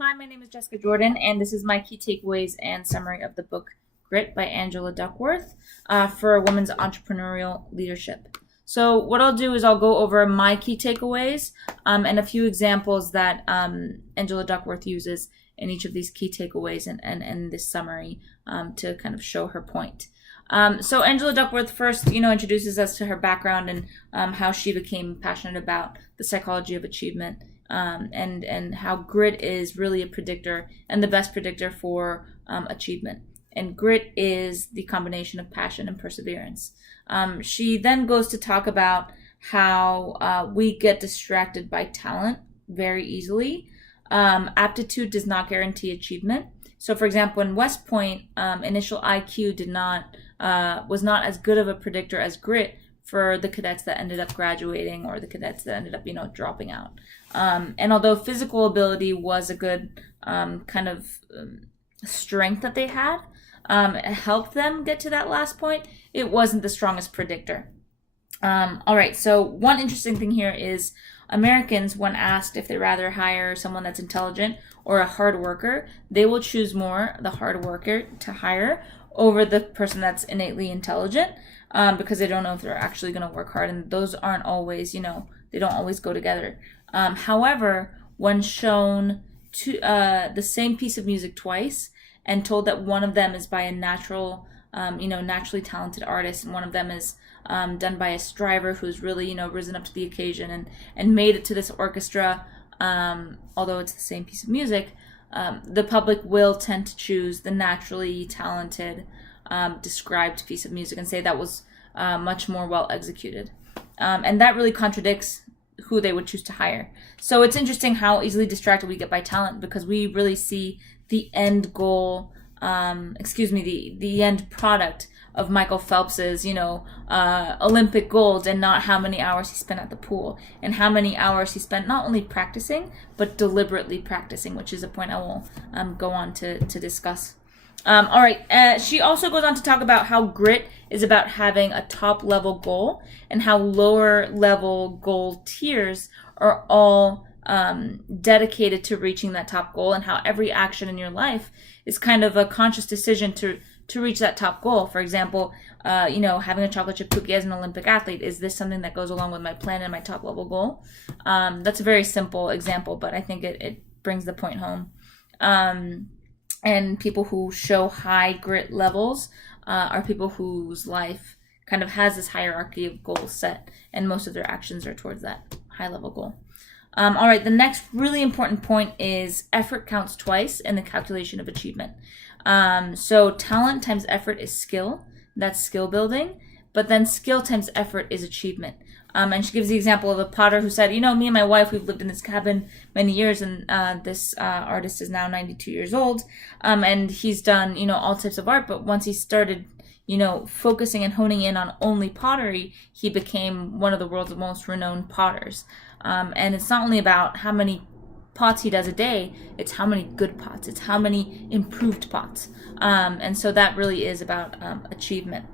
Hi, my name is Jessica Jordan, and this is my key takeaways and summary of the book Grit by Angela Duckworth for women's entrepreneurial leadership. So, what I'll do is I'll go over my key takeaways and a few examples that Angela Duckworth uses in each of these key takeaways and this summary to kind of show her point. So Angela Duckworth first, introduces us to her background and how she became passionate about the psychology of achievement, and how grit is really a predictor and the best predictor for achievement. And grit is the combination of passion and perseverance. She then goes to talk about how we get distracted by talent very easily. Aptitude does not guarantee achievement. So, for example, in West Point, initial IQ was not as good of a predictor as grit for the cadets that ended up graduating or the cadets that ended up, dropping out. And although physical ability was a good strength that they had, it helped them get to that last point, it wasn't the strongest predictor. All right, so one interesting thing here is Americans, when asked if they'd rather hire someone that's intelligent or a hard worker, they will choose more the hard worker to hire over the person that's innately intelligent, because they don't know if they're actually going to work hard, and those aren't always, they don't always go together. However, when shown to the same piece of music twice and told that one of them is by a naturally talented artist, and one of them is done by a striver who's really, risen up to the occasion and made it to this orchestra, although it's the same piece of music, the public will tend to choose the naturally talented, described piece of music and say that was much more well executed. And that really contradicts who they would choose to hire. So it's interesting how easily distracted we get by talent, because we really see the end goal, the end product of Michael Phelps's, Olympic gold, and not how many hours he spent at the pool and how many hours he spent not only practicing, but deliberately practicing, which is a point I will go on to discuss. All right. She also goes on to talk about how grit is about having a top level goal and how lower level goal tiers are all dedicated to reaching that top goal, and how every action in your life is kind of a conscious decision to reach that top goal. For example, having a chocolate chip cookie as an Olympic athlete, is this something that goes along with my plan and my top level goal? That's a very simple example, but I think it brings the point home. And people who show high grit levels are people whose life kind of has this hierarchy of goals set, and most of their actions are towards that high level goal. All right, the next really important point is effort counts twice in the calculation of achievement. So talent times effort is skill. That's skill building. But then skill times effort is achievement. And she gives the example of a potter who said, me and my wife, we've lived in this cabin many years, and this artist is now 92 years old. And he's done, all types of art. But once he started, focusing and honing in on only pottery, he became one of the world's most renowned potters. And it's not only about how many pots he does a day, it's how many good pots, it's how many improved pots. And so that really is about achievement.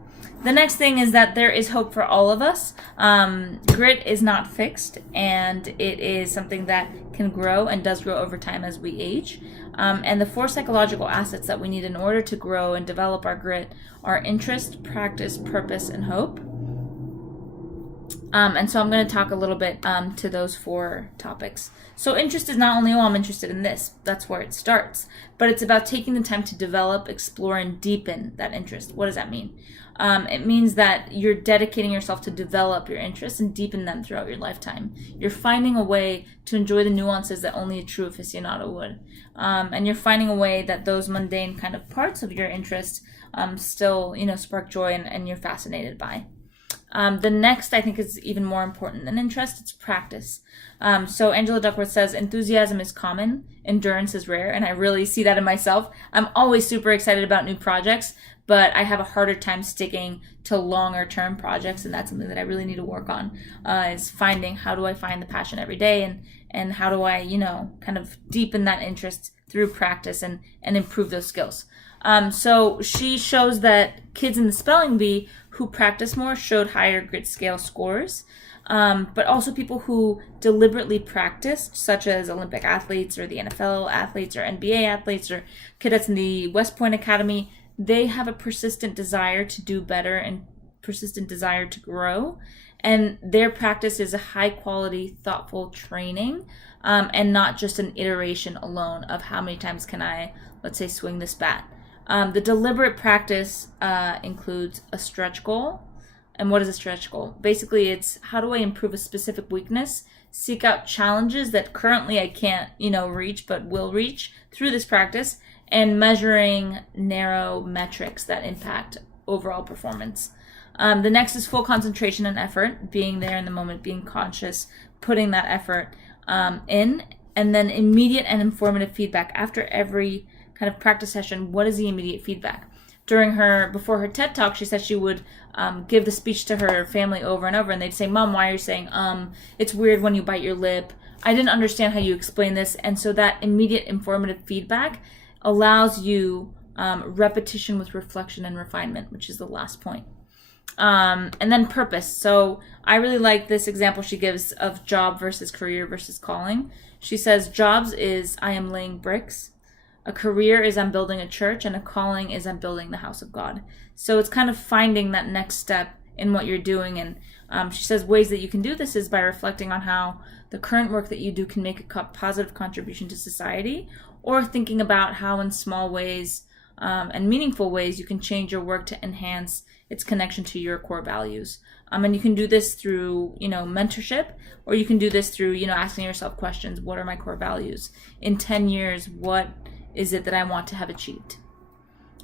The next thing is that there is hope for all of us. Grit is not fixed, and it is something that can grow and does grow over time as we age. And the 4 psychological assets that we need in order to grow and develop our grit are interest, practice, purpose, and hope. And so I'm going to talk a little bit to those 4 topics. So interest is not only, I'm interested in this. That's where it starts. But it's about taking the time to develop, explore, and deepen that interest. What does that mean? It means that you're dedicating yourself to develop your interests and deepen them throughout your lifetime. You're finding a way to enjoy the nuances that only a true aficionado would. And you're finding a way that those mundane kind of parts of your interest still, spark joy and you're fascinated by. The next, I think, is even more important than interest. It's practice. So Angela Duckworth says, enthusiasm is common, endurance is rare, and I really see that in myself. I'm always super excited about new projects, but I have a harder time sticking to longer term projects, and that's something that I really need to work on, is finding how do I find the passion every day, and how do I, kind of deepen that interest through practice and improve those skills. So she shows that kids in the spelling bee who practice more showed higher grit scale scores. but also people who deliberately practice, such as Olympic athletes or the NFL athletes or NBA athletes or cadets in the West Point Academy. They have a persistent desire to do better and persistent desire to grow. And their practice is a high quality, thoughtful training, and not just an iteration alone of how many times can I, let's say, swing this bat. The deliberate practice includes a stretch goal. And what is a stretch goal? Basically, it's how do I improve a specific weakness, seek out challenges that currently I can't, reach, but will reach through this practice, and measuring narrow metrics that impact overall performance. The next is full concentration and effort, being there in the moment, being conscious, putting that effort in, and then immediate and informative feedback. After every kind of practice session, what is the immediate feedback? Before her TED Talk, she said she would give the speech to her family over and over, and they'd say, "Mom, why are you saying, it's weird when you bite your lip. I didn't understand how you explain this." And so that immediate informative feedback allows you repetition with reflection and refinement, which is the last point. And then purpose. So I really like this example she gives of job versus career versus calling. She says, jobs is I am laying bricks. A career is I'm building a church, and a calling is I'm building the house of God. So it's kind of finding that next step in what you're doing. And she says ways that you can do this is by reflecting on how the current work that you do can make a positive contribution to society, or thinking about how in small ways and meaningful ways you can change your work to enhance its connection to your core values. And you can do this through, mentorship, or you can do this through, asking yourself questions. What are my core values? In 10 years, what is it that I want to have achieved?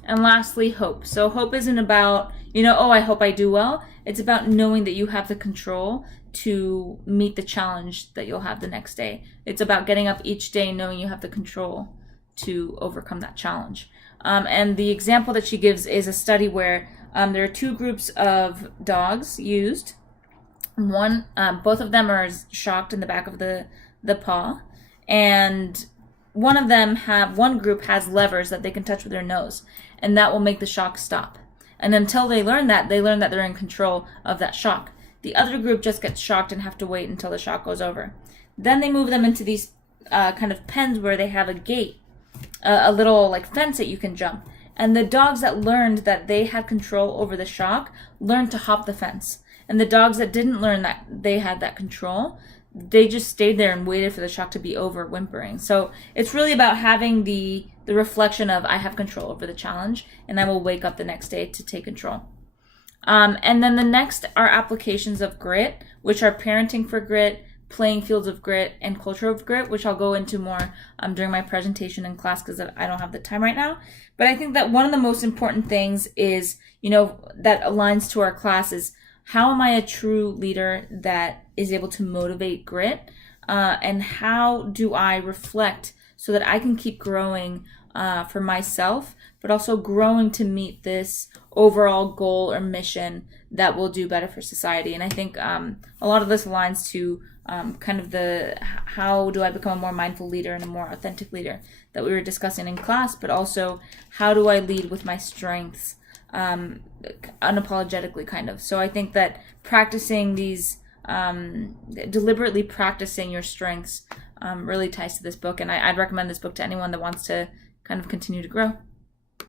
And lastly, hope. So hope isn't about, I hope I do well. It's about knowing that you have the control to meet the challenge that you'll have the next day. It's about getting up each day knowing you have the control to overcome that challenge. And the example that she gives is a study where there are two groups of dogs used. Both of them are shocked in the back of the paw, and one group has levers that they can touch with their nose, and that will make the shock stop. And until they learn that they're in control of that shock. The other group just gets shocked and have to wait until the shock goes over. Then they move them into these kind of pens where they have a gate, a little fence that you can jump. And the dogs that learned that they had control over the shock learned to hop the fence. And the dogs that didn't learn that they had that control, they just stayed there and waited for the shock to be over, whimpering. So it's really about having the reflection of I have control over the challenge, and I will wake up the next day to take control. And then the next are applications of grit, which are parenting for grit, playing fields of grit, and culture of grit, which I'll go into more during my presentation in class because I don't have the time right now. But I think that one of the most important things is, that aligns to our class is how am I a true leader that is able to motivate grit? And how do I reflect so that I can keep growing for myself, but also growing to meet this overall goal or mission that will do better for society? And I think a lot of this aligns to kind of how do I become a more mindful leader and a more authentic leader that we were discussing in class, but also how do I lead with my strengths unapologetically kind of. So I think that practicing these, deliberately practicing your strengths really ties to this book, and I'd recommend this book to anyone that wants to kind of continue to grow.